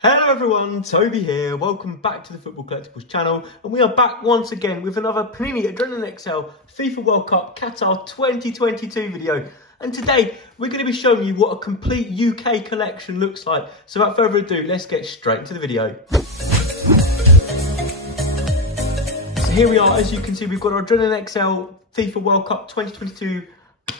Hello everyone, Toby here. Welcome back to the Football Collectibles channel, and we are back once again with another Panini Adrenalyn XL FIFA World Cup Qatar 2022 video. And today we're going to be showing you what a complete UK collection looks like. So without further ado, let's get straight into the video. So here we are. As you can see, we've got our Adrenalyn XL FIFA World Cup 2022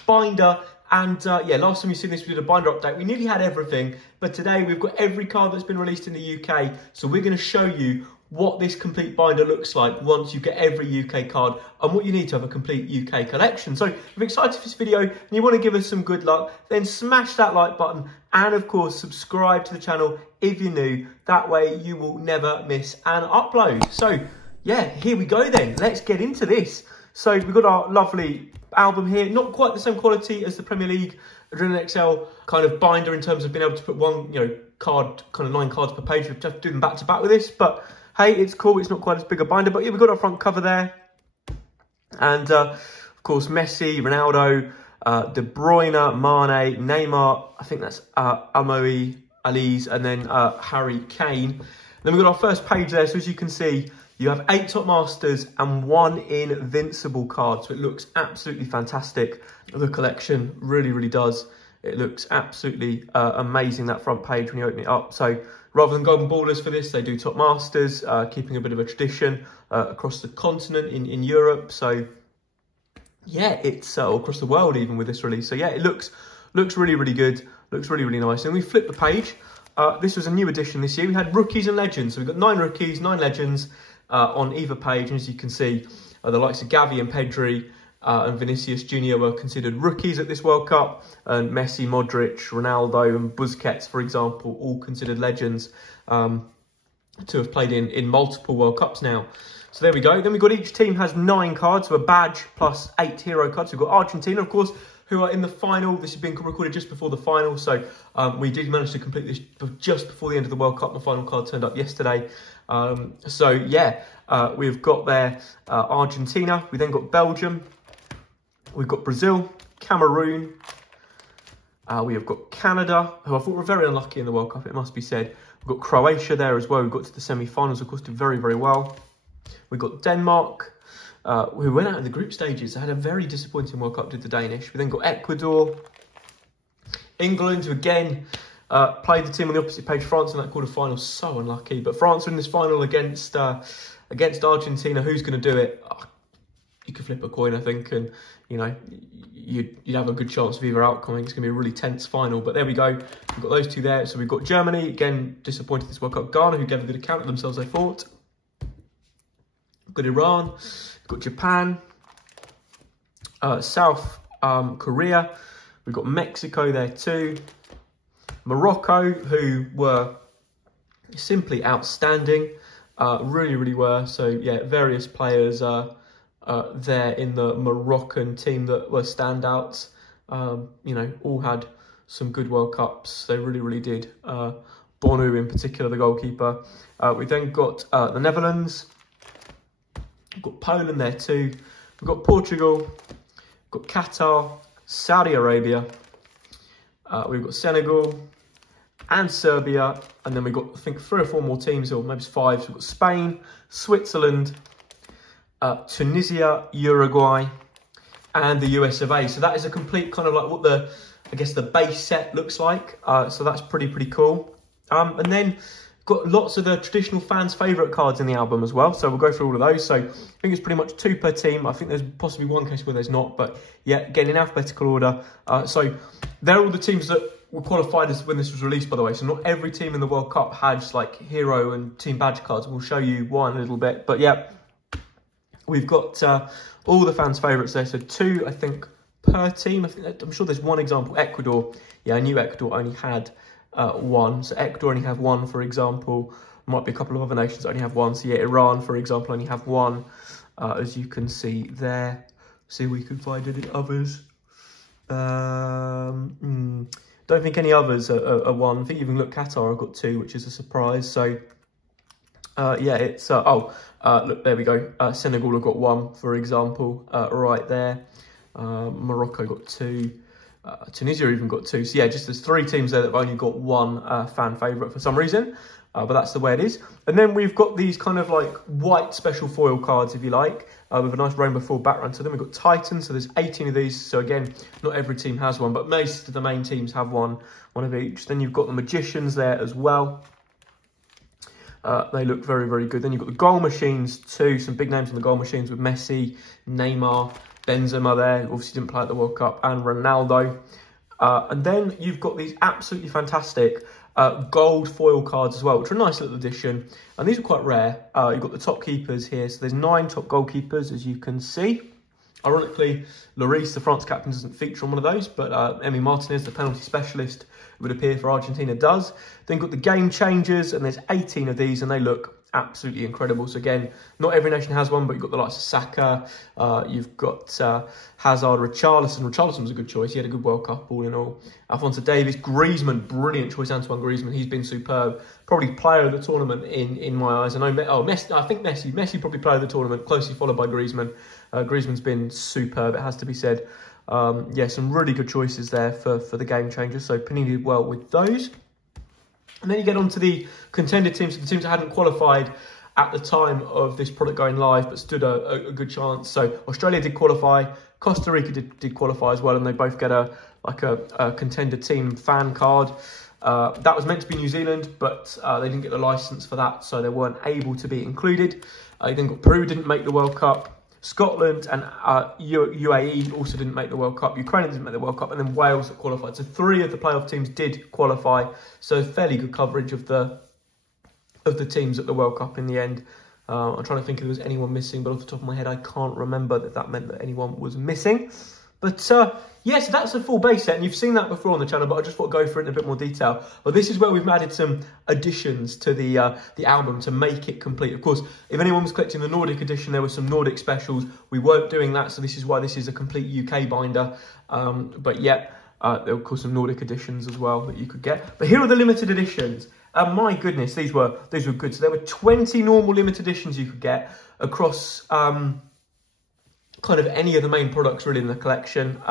binder. And yeah, last time you've seen this, we did a binder update. We nearly had everything, but today we've got every card that's been released in the UK. So we're going to show you what this complete binder looks like once you get every UK card and what you need to have a complete UK collection. So if you're excited for this video and you want to give us some good luck, then smash that like button and of course subscribe to the channel if you're new. That way you will never miss an upload. So yeah, here we go then. Let's get into this. So we've got our lovely album here, not quite the same quality as the Premier League Adrenalyn XL kind of binder in terms of being able to put one, card, kind of 9 cards per page. We have to do them back to back with this, but hey, it's cool. It's not quite as big a binder, but yeah, we've got our front cover there. And of course, Messi, Ronaldo, De Bruyne, Mane, Neymar, I think that's Amoy, Ali's, and then Harry Kane. Then we've got our first page there, so as you can see, you have 8 Top Masters and 1 Invincible card. So it looks absolutely fantastic. The collection really, really does. It looks absolutely amazing, that front page, when you open it up. So rather than Golden Ballers for this, they do Top Masters, keeping a bit of a tradition across the continent in Europe. So yeah, it's across the world even with this release. So yeah, it looks really, really good. Looks really, really nice. And we flip the page. This was a new edition this year. We had Rookies and Legends. So we've got 9 Rookies, 9 Legends on either page. And as you can see, the likes of Gavi and Pedri and Vinicius Jr were considered rookies at this World Cup. And Messi, Modric, Ronaldo and Busquets, for example, all considered legends to have played in multiple World Cups now. So there we go. Then we've got each team has 9 cards, so a badge plus 8 hero cards. We've got Argentina, of course, who are in the final. This has been recorded just before the final, so we did manage to complete this just before the end of the World Cup. The final card turned up yesterday. So yeah, we've got there Argentina. We then got Belgium. We've got Brazil, Cameroon. We have got Canada, who I thought were very unlucky in the World Cup, it must be said. We've got Croatia there as well. We got to the semi-finals, of course, did very, very well. We've got Denmark, who went out in the group stages. They had a very disappointing World Cup, did the Danish. We then got Ecuador, England, who again played the team on the opposite page, France, in that quarter-final. So unlucky. But France are in this final against Argentina. Who's going to do it? You could flip a coin, I think, and you'd have a good chance of either outcome. It's going to be a really tense final. But there we go. We've got those two there. So we've got Germany, again, disappointed this World Cup. Ghana, who gave a good account of themselves, I thought. We've got Iran. We've got Japan. South Korea. We've got Mexico there too. Morocco, who were simply outstanding. Really, really were. So yeah, various players there in the Moroccan team that were standouts. All had some good World Cups. They really, really did. Bonu in particular, the goalkeeper. We then got the Netherlands. We've got Poland there too. We've got Portugal. We've got Qatar, Saudi Arabia. We've got Senegal and Serbia. And then we've got, I think, 3 or 4 more teams, or maybe 5. So we've got Spain, Switzerland, Tunisia, Uruguay, and the US of A. So that is a complete kind of like what the base set looks like. So that's pretty cool. And then got lots of the traditional fans' favourite cards in the album as well. So we'll go through all of those. So I think it's pretty much 2 per team. I think there's possibly one case where there's not, but yeah, again, in alphabetical order. So they're all the teams that were qualified as when this was released, by the way. So not every team in the World Cup had like hero and team badge cards. We'll show you why in a little bit. But yeah, we've got all the fans' favourites there. So 2, I think, per team. I'm sure there's one example. Ecuador. Yeah, I knew Ecuador only had 1. So Ecuador only have 1, for example. Might be a couple of other nations that only have 1. So yeah, Iran, for example, only have 1, as you can see there. See if we can find any others. Don't think any others are 1. I think even look, Qatar have got 2, which is a surprise. So yeah, it's look, there we go. Senegal have got 1, for example, right there. Morocco got 2. Tunisia even got 2. So yeah, just there's 3 teams there that have only got 1 fan favourite for some reason. But that's the way it is. And then we've got these kind of like white special foil cards, if you like, with a nice rainbow foil background. So then we've got Titans. So there's 18 of these. So again, not every team has one, but most of the main teams have one of each. Then you've got the Magicians there as well. They look very, very good. Then you've got the goal machines too. Some big names on the goal machines with Messi, Neymar, Benzema there. Obviously didn't play at the World Cup, and Ronaldo. And then you've got these absolutely fantastic gold foil cards as well, which are a nice little addition. And these are quite rare. You've got the top keepers here. So there's 9 top goalkeepers, as you can see. Ironically, Lloris, the France captain, doesn't feature on one of those, but Emi Martinez, the penalty specialist, it would appear for Argentina, does. Then you've got the game changers, and there's 18 of these, and they look absolutely incredible. So again, not every nation has one, but you've got the likes of Saka, you've got Hazard, Richarlison. Richarlison was a good choice. He had a good World Cup, all in all. Alphonso Davies, Griezmann, brilliant choice. Antoine Griezmann, he's been superb. Probably player of the tournament in my eyes. I know, Messi, I think Messi probably player of the tournament, closely followed by Griezmann. Griezmann's been superb, it has to be said. Yeah, some really good choices there for the game changers. So Panini did well with those. And then you get on to the contender teams, so the teams that hadn't qualified at the time of this product going live, but stood a good chance. So Australia did qualify, Costa Rica did qualify as well, and they both get a contender team fan card. That was meant to be New Zealand, but they didn't get the license for that, so they weren't able to be included. You then got Peru didn't make the World Cup. Scotland and UAE also didn't make the World Cup. Ukraine didn't make the World Cup, and then Wales that qualified. So 3 of the playoff teams did qualify. So fairly good coverage of the teams at the World Cup in the end. I'm trying to think if there was anyone missing, but off the top of my head, I can't remember that meant that anyone was missing. But yeah, so that's a full base set, and you've seen that before on the channel, but I just thought I'd go through it in a bit more detail. Well, this is where we've added some additions to the album to make it complete. Of course, if anyone was collecting the Nordic edition, there were some Nordic specials. We weren't doing that, so this is why this is a complete UK binder. But yeah, there were of course some Nordic editions as well that you could get. But here are the limited editions. My goodness, these were good. So there were 20 normal limited editions you could get across kind of any of the main products really in the collection.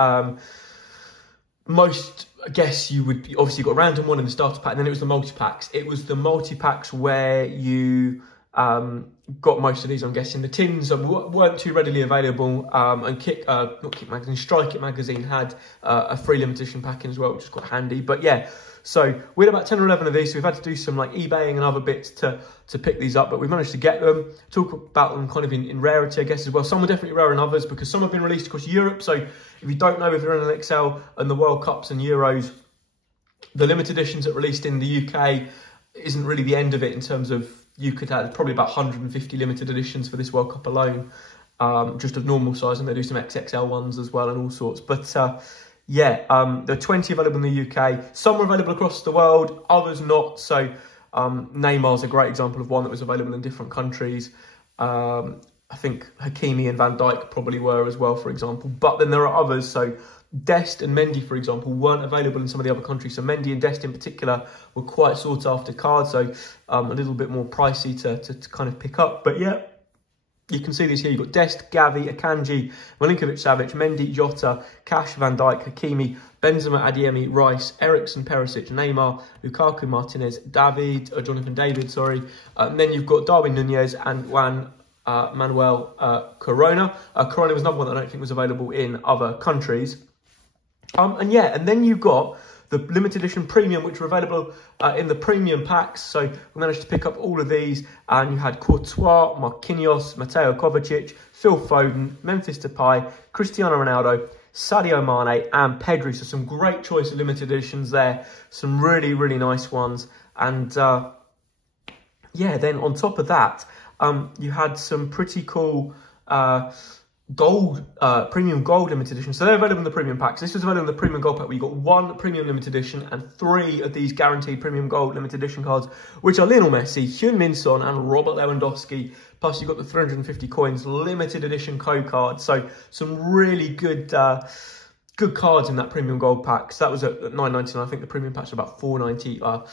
Most, I guess, you would obviously got a random one in the starter pack, and then it was the multi-packs. It was the multi-packs where you got most of these, I'm guessing. The tins weren't too readily available, and Strike It magazine had a free limited edition packing as well, which is quite handy. But yeah, so we had about 10 or 11 of these, so we've had to do some like eBaying and other bits to pick these up, but we managed to get them. Talk about them kind of in rarity, I guess, as well. Some are definitely rarer than others because some have been released across Europe. So if you don't know, if you're in an XL and the World Cups and Euros, the limited editions that released in the UK isn't really the end of it in terms of you could have probably about 150 limited editions for this World Cup alone, just of normal size, and they do some XXL ones as well and all sorts. But yeah, there are 20 available in the UK. Some are available across the world, others not. So Neymar's a great example of one that was available in different countries. I think Hakimi and Van Dijk probably were as well, for example. But then there are others. So Dest and Mendy, for example, weren't available in some of the other countries. So Mendy and Dest in particular were quite sought after cards. So a little bit more pricey to kind of pick up. But yeah, you can see these here. You've got Dest, Gavi, Akanji, Milinkovic-Savic, Mendy, Jota, Cash, Van Dijk, Hakimi, Benzema, Adeyemi, Rice, Eriksen, Perisic, Neymar, Lukaku, Martinez, Jonathan David, sorry. And then you've got Darwin Nunez and Manuel Corona. Corona was another one that I don't think was available in other countries. And yeah, and then you've got the limited edition premium, which were available in the premium packs. So we managed to pick up all of these, and you had Courtois, Marquinhos, Mateo Kovacic, Phil Foden, Memphis Depay, Cristiano Ronaldo, Sadio Mane, and Pedri. So some great choice of limited editions there. Some really, really nice ones. And yeah, then on top of that, you had some pretty cool premium gold limited edition. So they're available in the premium packs. This was available in the premium gold pack where you got 1 premium limited edition and 3 of these guaranteed premium gold limited edition cards, which are Lionel Messi, Heung-min Son, and Robert Lewandowski. Plus you've got the 350 coins limited edition code card. So some really good good cards in that premium gold pack. So that was at $9.99. I think the premium packs are about $4.99,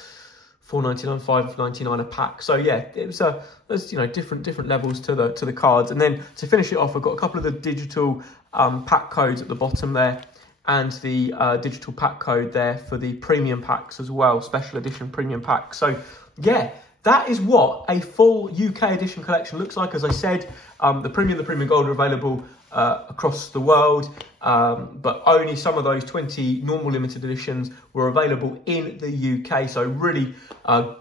$5.99 a pack. So yeah, it was there's different levels to the cards. And then to finish it off, I've got a couple of the digital pack codes at the bottom there. and the digital pack code there for the premium packs as well, special edition premium packs. So yeah, that is what a full UK edition collection looks like. As I said, the premium gold are available across the world, but only some of those 20 normal limited editions were available in the UK. So really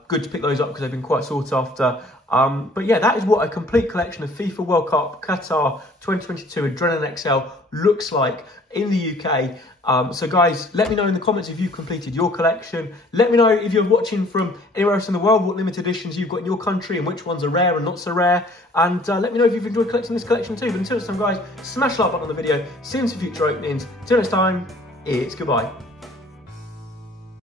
good to pick those up because they've been quite sought after. But yeah, that is what a complete collection of FIFA World Cup Qatar 2022 Adrenalyn XL looks like in the UK. So guys, let me know in the comments if you've completed your collection. Let me know if you're watching from anywhere else in the world, what limited editions you've got in your country and which ones are rare and not so rare. And let me know if you've enjoyed collecting this collection too. But until next time guys, smash the like button on the video. See you in some future openings. Till next time, it's goodbye.